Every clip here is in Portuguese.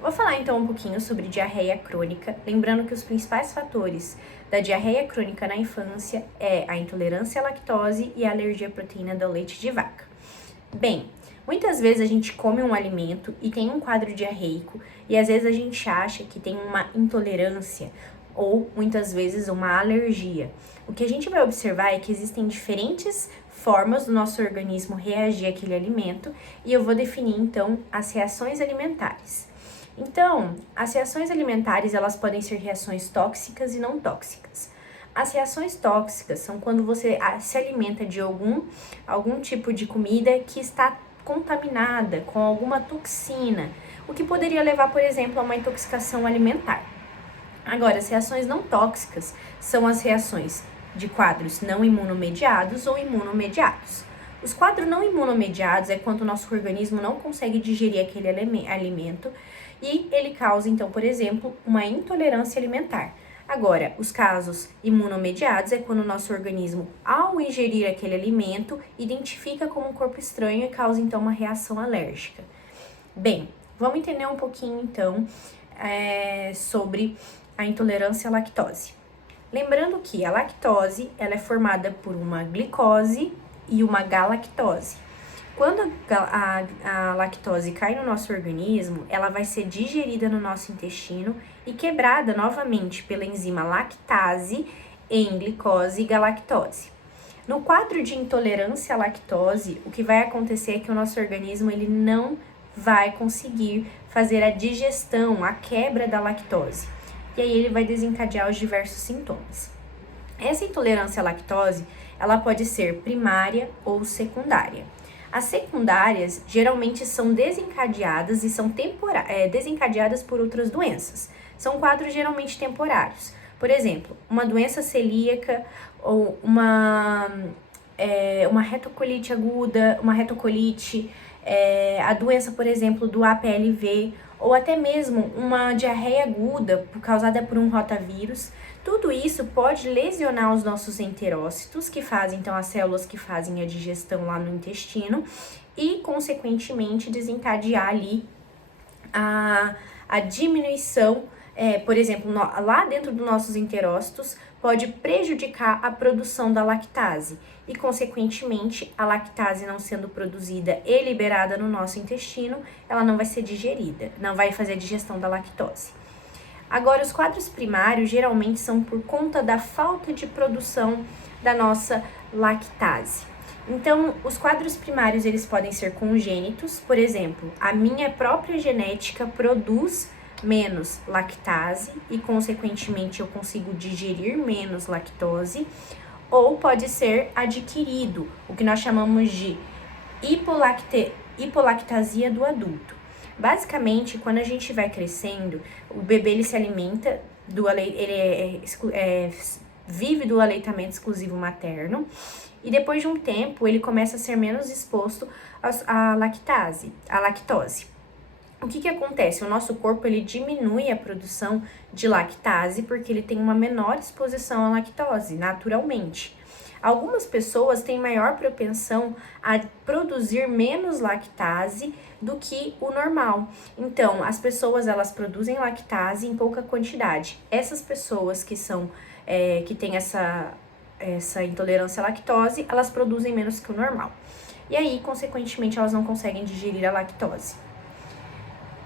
Vou falar então um pouquinho sobre diarreia crônica, lembrando que os principais fatores da diarreia crônica na infância é a intolerância à lactose e a alergia à proteína do leite de vaca. Bem, muitas vezes a gente come um alimento e tem um quadro diarreico e às vezes a gente acha que tem uma intolerância ou muitas vezes uma alergia. O que a gente vai observar é que existem diferentes formas do nosso organismo reagir àquele alimento e eu vou definir então as reações alimentares. Então, as reações alimentares, elas podem ser reações tóxicas e não tóxicas. As reações tóxicas são quando você se alimenta de algum tipo de comida que está contaminada com alguma toxina, o que poderia levar, por exemplo, a uma intoxicação alimentar. Agora, as reações não tóxicas são as reações de quadros não imunomediados ou imunomediados. Os quadros não imunomediados é quando o nosso organismo não consegue digerir aquele alimento e ele causa, então, por exemplo, uma intolerância alimentar. Agora, os casos imunomediados é quando o nosso organismo, ao ingerir aquele alimento, identifica como um corpo estranho e causa, então, uma reação alérgica. Bem, vamos entender um pouquinho, então, sobre a intolerância à lactose. Lembrando que a lactose, ela é formada por uma glicose e uma galactose. Quando a lactose cai no nosso organismo, ela vai ser digerida no nosso intestino e quebrada novamente pela enzima lactase em glicose e galactose. No quadro de intolerância à lactose, o que vai acontecer é que o nosso organismo ele não vai conseguir fazer a digestão, a quebra da lactose. E aí ele vai desencadear os diversos sintomas. Essa intolerância à lactose, ela pode ser primária ou secundária. As secundárias geralmente são desencadeadas e são desencadeadas por outras doenças. São quadros geralmente temporários. Por exemplo, uma doença celíaca ou uma retocolite aguda, uma retocolite, a doença, por exemplo, do APLV, ou até mesmo uma diarreia aguda causada por um rotavírus. Tudo isso pode lesionar os nossos enterócitos, que fazem, então, as células que fazem a digestão lá no intestino, e, consequentemente, desencadear ali a diminuição, por exemplo, lá dentro dos nossos enterócitos, pode prejudicar a produção da lactase e, consequentemente, a lactase não sendo produzida e liberada no nosso intestino, ela não vai ser digerida, não vai fazer a digestão da lactose. Agora, os quadros primários geralmente são por conta da falta de produção da nossa lactase. Então, os quadros primários, eles podem ser congênitos, por exemplo, a minha própria genética produz menos lactase e, consequentemente, eu consigo digerir menos lactose, ou pode ser adquirido, o que nós chamamos de hipolactasia do adulto. Basicamente, quando a gente vai crescendo, o bebê ele se alimenta vive do aleitamento exclusivo materno e depois de um tempo ele começa a ser menos exposto à lactose. O que acontece? O nosso corpo ele diminui a produção de lactase porque ele tem uma menor exposição à lactose, naturalmente. Algumas pessoas têm maior propensão a produzir menos lactase do que o normal. Então, as pessoas elas produzem lactase em pouca quantidade. Essas pessoas que têm essa intolerância à lactose, elas produzem menos que o normal. E aí, consequentemente, elas não conseguem digerir a lactose.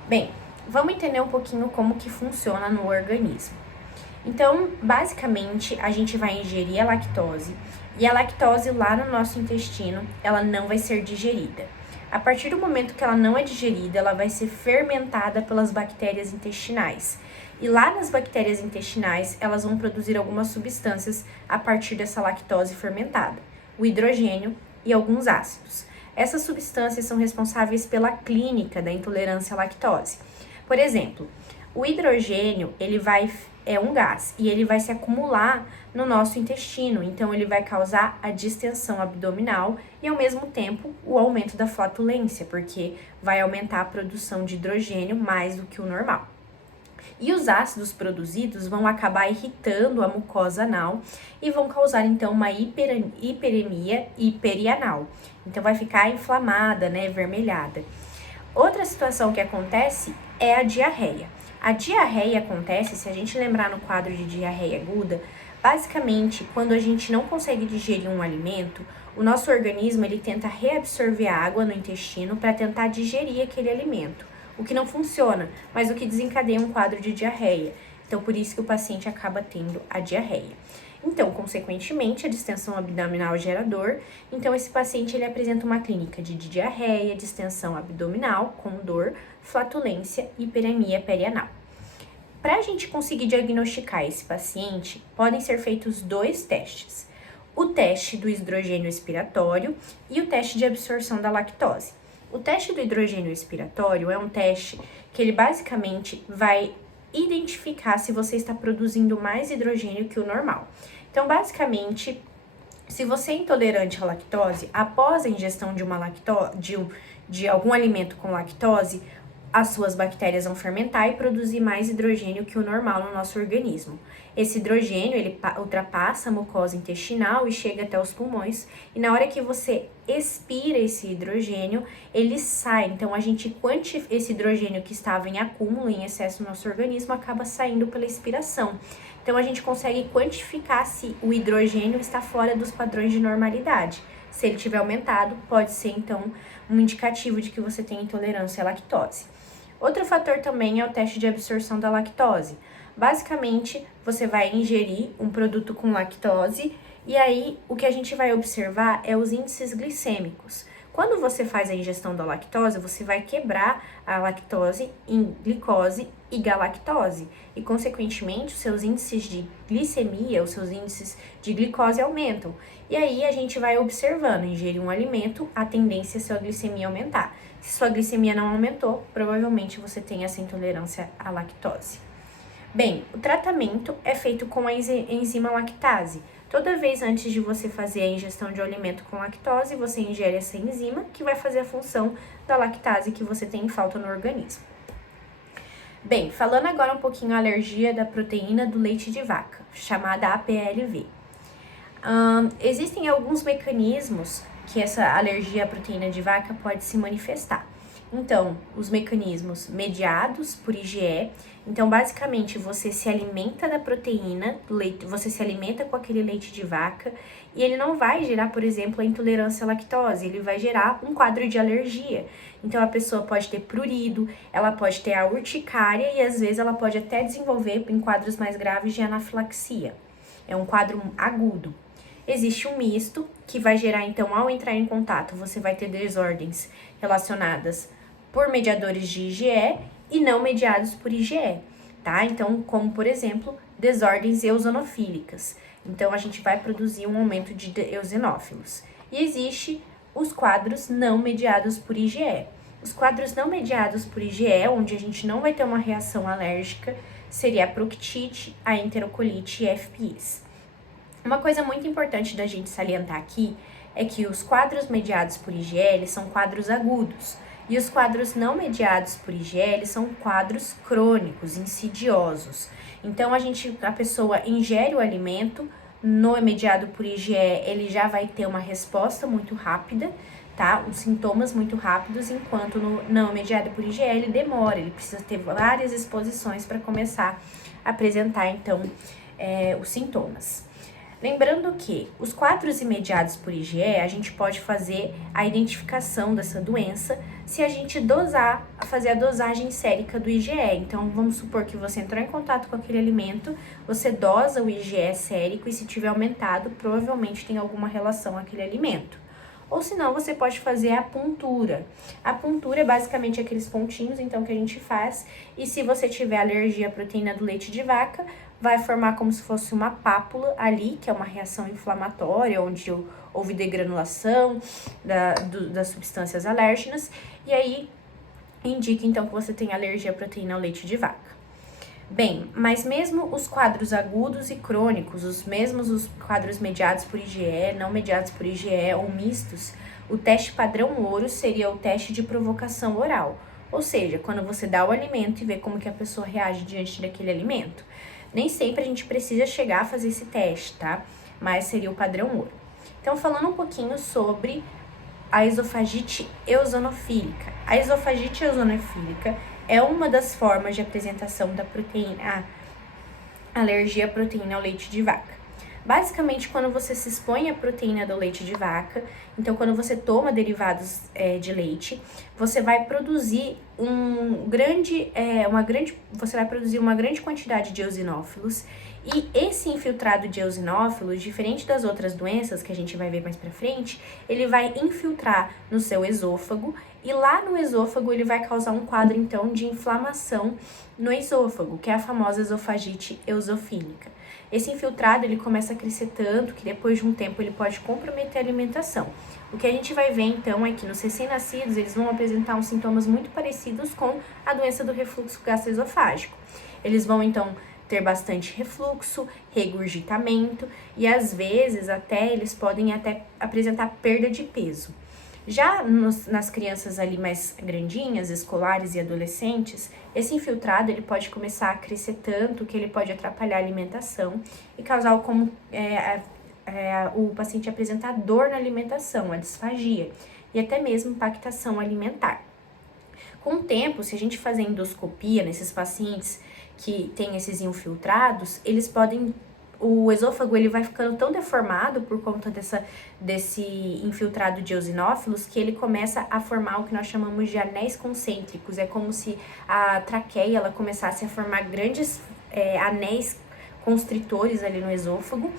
Bem, vamos entender um pouquinho como que funciona no organismo. Então, basicamente, a gente vai ingerir a lactose e a lactose lá no nosso intestino, ela não vai ser digerida. A partir do momento que ela não é digerida, ela vai ser fermentada pelas bactérias intestinais. E lá nas bactérias intestinais, elas vão produzir algumas substâncias a partir dessa lactose fermentada, o hidrogênio e alguns ácidos. Essas substâncias são responsáveis pela clínica da intolerância à lactose. Por exemplo, o hidrogênio, é um gás e ele vai se acumular no nosso intestino, então ele vai causar a distensão abdominal e ao mesmo tempo o aumento da flatulência, porque vai aumentar a produção de hidrogênio mais do que o normal. E os ácidos produzidos vão acabar irritando a mucosa anal e vão causar então uma hiperemia hiperianal. Então vai ficar inflamada, vermelhada. Outra situação que acontece é a diarreia. A diarreia acontece, se a gente lembrar no quadro de diarreia aguda, basicamente quando a gente não consegue digerir um alimento, o nosso organismo ele tenta reabsorver a água no intestino para tentar digerir aquele alimento, o que não funciona, mas o que desencadeia um quadro de diarreia. Então, por isso que o paciente acaba tendo a diarreia. Então, consequentemente, a distensão abdominal gera dor. Então, esse paciente ele apresenta uma clínica de diarreia, distensão abdominal com dor, flatulência e hiperemia perianal. Para a gente conseguir diagnosticar esse paciente, podem ser feitos 2 testes. O teste do hidrogênio expiratório e o teste de absorção da lactose. O teste do hidrogênio expiratório é um teste que ele basicamente vai identificar se você está produzindo mais hidrogênio que o normal. Então, basicamente, se você é intolerante à lactose, após a ingestão de algum alimento com lactose, as suas bactérias vão fermentar e produzir mais hidrogênio que o normal no nosso organismo. Esse hidrogênio, ele ultrapassa a mucosa intestinal e chega até os pulmões, e na hora que você expira esse hidrogênio, ele sai. Então, esse hidrogênio que estava em acúmulo, em excesso no nosso organismo, acaba saindo pela expiração. Então, a gente consegue quantificar se o hidrogênio está fora dos padrões de normalidade. Se ele tiver aumentado, pode ser, então, um indicativo de que você tem intolerância à lactose. Outro fator também é o teste de absorção da lactose. Basicamente, você vai ingerir um produto com lactose e aí o que a gente vai observar é os índices glicêmicos. Quando você faz a ingestão da lactose, você vai quebrar a lactose em glicose e galactose e, consequentemente, os seus índices de glicemia, os seus índices de glicose aumentam. E aí a gente vai observando, ingerir um alimento, a tendência é a sua glicemia aumentar. Se sua glicemia não aumentou, provavelmente você tem essa intolerância à lactose. Bem, o tratamento é feito com a enzima lactase. Toda vez antes de você fazer a ingestão de um alimento com lactose, você ingere essa enzima que vai fazer a função da lactase que você tem em falta no organismo. Bem, falando agora um pouquinho da alergia da proteína do leite de vaca, chamada APLV. Existem alguns mecanismos que essa alergia à proteína de vaca pode se manifestar. Então, os mecanismos mediados por IgE. Então, basicamente, você se alimenta da proteína do leite, você se alimenta com aquele leite de vaca e ele não vai gerar, por exemplo, a intolerância à lactose, ele vai gerar um quadro de alergia. Então, a pessoa pode ter prurido, ela pode ter a urticária e, às vezes, ela pode até desenvolver, em quadros mais graves, de anafilaxia. É um quadro agudo. Existe um misto, que vai gerar, então, ao entrar em contato, você vai ter desordens relacionadas por mediadores de IgE e não mediados por IgE, tá? Então, como, por exemplo, desordens eosinofílicas. Então, a gente vai produzir um aumento de eosinófilos. E existe os quadros não mediados por IgE. Os quadros não mediados por IgE, onde a gente não vai ter uma reação alérgica, seria a proctite, a enterocolite e FPIs. Uma coisa muito importante da gente salientar aqui é que os quadros mediados por IgE, eles são quadros agudos, e os quadros não mediados por IgE, eles são quadros crônicos, insidiosos. Então, a pessoa ingere o alimento, no mediado por IgE, ele já vai ter uma resposta muito rápida, tá? Os sintomas muito rápidos, enquanto no não mediado por IgE, ele demora, ele precisa ter várias exposições para começar a apresentar, então, os sintomas. Lembrando que os quadros imediados por IgE, a gente pode fazer a identificação dessa doença se a gente fazer a dosagem sérica do IgE. Então, vamos supor que você entrou em contato com aquele alimento, você dosa o IgE sérico e se tiver aumentado, provavelmente tem alguma relação com aquele alimento. Ou senão, você pode fazer a puntura. A puntura é basicamente aqueles pontinhos, então, que a gente faz. E se você tiver alergia à proteína do leite de vaca, vai formar como se fosse uma pápula ali, que é uma reação inflamatória, onde houve degranulação das substâncias alérgenas. E aí, indica, então, que você tem alergia à proteína ao leite de vaca. Bem, mas mesmo os quadros agudos e crônicos, os quadros mediados por IgE, não mediados por IgE ou mistos, o teste padrão ouro seria o teste de provocação oral. Ou seja, quando você dá o alimento e vê como que a pessoa reage diante daquele alimento. Nem sempre a gente precisa chegar a fazer esse teste, tá? Mas seria o padrão ouro. Então, falando um pouquinho sobre a esofagite eosinofílica. A esofagite eosinofílica é uma das formas de apresentação da proteína, a alergia à proteína ao leite de vaca. Basicamente, quando você se expõe à proteína do leite de vaca, então quando você toma derivados de leite, você vai produzir você vai produzir uma grande quantidade de eosinófilos, e esse infiltrado de eosinófilos, diferente das outras doenças que a gente vai ver mais pra frente, ele vai infiltrar no seu esôfago, e lá no esôfago ele vai causar um quadro então de inflamação no esôfago, que é a famosa esofagite eosofílica. Esse infiltrado, ele começa a crescer tanto que depois de um tempo ele pode comprometer a alimentação. O que a gente vai ver então é que nos recém-nascidos eles vão apresentar uns sintomas muito parecidos com a doença do refluxo gastroesofágico. Eles vão então ter bastante refluxo, regurgitamento e às vezes eles podem até apresentar perda de peso. Já nas crianças ali mais grandinhas, escolares e adolescentes, esse infiltrado ele pode começar a crescer tanto que ele pode atrapalhar a alimentação e causar o paciente apresentar dor na alimentação, a disfagia e até mesmo impactação alimentar. Com o tempo, se a gente fazer endoscopia nesses pacientes que têm esses infiltrados, o esôfago ele vai ficando tão deformado por conta desse infiltrado de eosinófilos que ele começa a formar o que nós chamamos de anéis concêntricos. É como se a traqueia ela começasse a formar grandes anéis constritores ali no esôfago,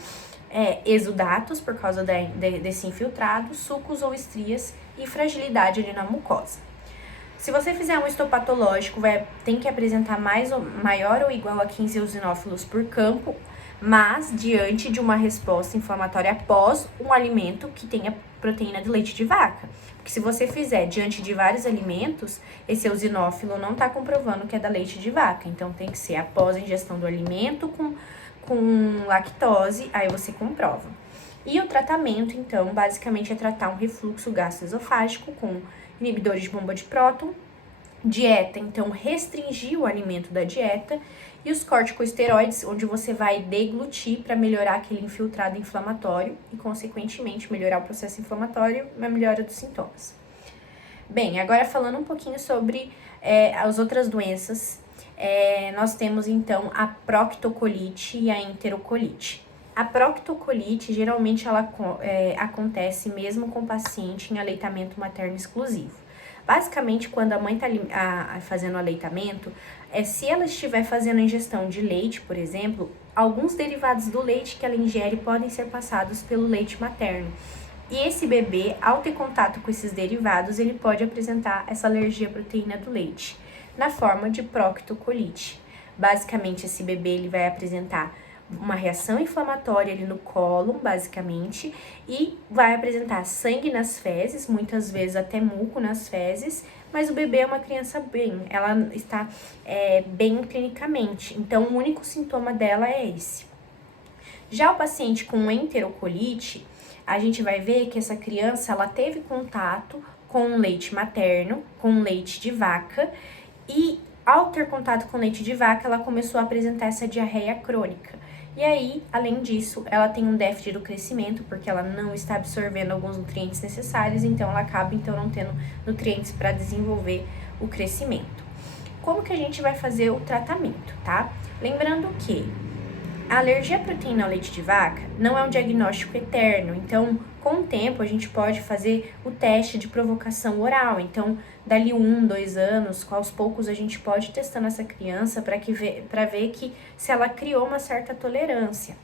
exudatos por causa desse infiltrado, sucos ou estrias e fragilidade ali na mucosa. Se você fizer um histopatológico, tem que apresentar maior ou igual a 15 eosinófilos por campo, mas diante de uma resposta inflamatória após um alimento que tenha proteína de leite de vaca. Porque se você fizer diante de vários alimentos, esse eosinófilo não está comprovando que é da leite de vaca. Então, tem que ser após a ingestão do alimento com lactose, aí você comprova. E o tratamento, então, basicamente é tratar um refluxo gastroesofágico com inibidores de bomba de próton, dieta, então restringir o alimento da dieta, e os corticosteroides, onde você vai deglutir para melhorar aquele infiltrado inflamatório e, consequentemente, melhorar o processo inflamatório e a melhora dos sintomas. Bem, agora falando um pouquinho sobre as outras doenças, nós temos então a proctocolite e a enterocolite. A proctocolite, geralmente, ela acontece mesmo com o paciente em aleitamento materno exclusivo. Basicamente, quando a mãe está fazendo aleitamento, se ela estiver fazendo ingestão de leite, por exemplo, alguns derivados do leite que ela ingere podem ser passados pelo leite materno. E esse bebê, ao ter contato com esses derivados, ele pode apresentar essa alergia à proteína do leite, na forma de proctocolite. Basicamente, esse bebê ele vai apresentar uma reação inflamatória ali no cólon, basicamente, e vai apresentar sangue nas fezes, muitas vezes até muco nas fezes, mas o bebê é uma criança ela está bem clinicamente, então o único sintoma dela é esse. Já o paciente com enterocolite, a gente vai ver que essa criança, ela teve contato com leite materno, com leite de vaca, e ao ter contato com leite de vaca, ela começou a apresentar essa diarreia crônica. E aí, além disso, ela tem um déficit do crescimento, porque ela não está absorvendo alguns nutrientes necessários, então ela acaba não tendo nutrientes para desenvolver o crescimento. Como que a gente vai fazer o tratamento, tá? Lembrando que a alergia à proteína ao leite de vaca não é um diagnóstico eterno, então, com o tempo, a gente pode fazer o teste de provocação oral. Então, dali 1, 2 anos, aos poucos, a gente pode ir testando essa criança para ver que se ela criou uma certa tolerância.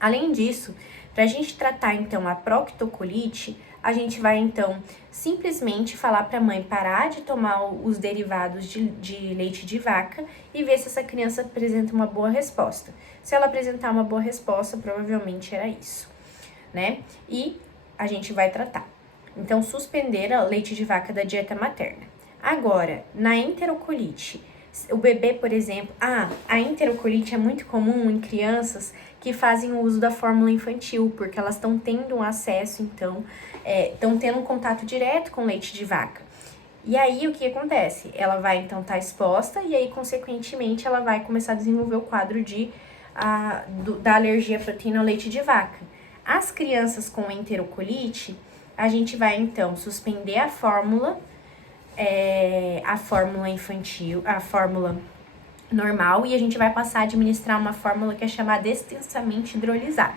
Além disso, para a gente tratar, então, a proctocolite, a gente vai, então, simplesmente falar para a mãe parar de tomar os derivados de leite de vaca e ver se essa criança apresenta uma boa resposta. Se ela apresentar uma boa resposta, provavelmente era isso, né? E a gente vai tratar. Então, suspender o leite de vaca da dieta materna. Agora, na enterocolite, o bebê, por exemplo... a enterocolite é muito comum em crianças que fazem o uso da fórmula infantil, porque elas estão tendo um acesso, então, estão tendo um contato direto com leite de vaca. E aí, o que acontece? Ela vai, então, estar exposta e aí, consequentemente, ela vai começar a desenvolver o quadro da alergia à proteína ao leite de vaca. As crianças com enterocolite, a gente vai, então, suspender a fórmula a fórmula infantil, a fórmula normal, e a gente vai passar a administrar uma fórmula que é chamada extensamente hidrolisada.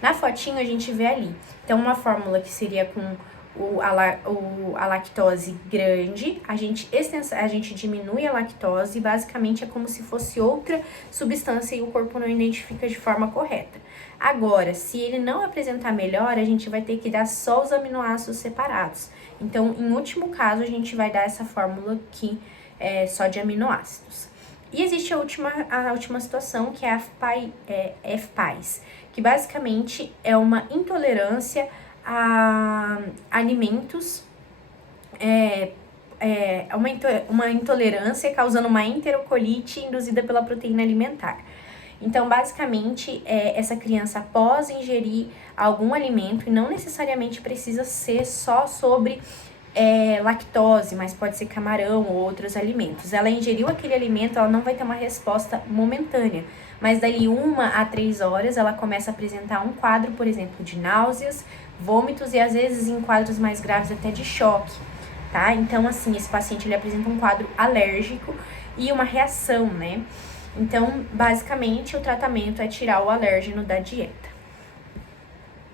Na fotinho a gente vê ali, então uma fórmula que seria com a lactose grande, a gente diminui a lactose, basicamente é como se fosse outra substância e o corpo não identifica de forma correta. Agora, se ele não apresentar melhora, a gente vai ter que dar só os aminoácidos separados. Então, em último caso, a gente vai dar essa fórmula aqui só de aminoácidos. E existe a última situação, que é a FPAS, que basicamente é uma intolerância a alimentos, uma intolerância causando uma enterocolite induzida pela proteína alimentar. Então, basicamente, essa criança após ingerir algum alimento, e não necessariamente precisa ser só sobre lactose, mas pode ser camarão ou outros alimentos. Ela ingeriu aquele alimento, ela não vai ter uma resposta momentânea, mas dali 1 a 3 horas ela começa a apresentar um quadro, por exemplo, de náuseas, vômitos e às vezes em quadros mais graves até de choque, tá? Então, assim, esse paciente ele apresenta um quadro alérgico e uma reação, né? Então, basicamente, o tratamento é tirar o alérgeno da dieta.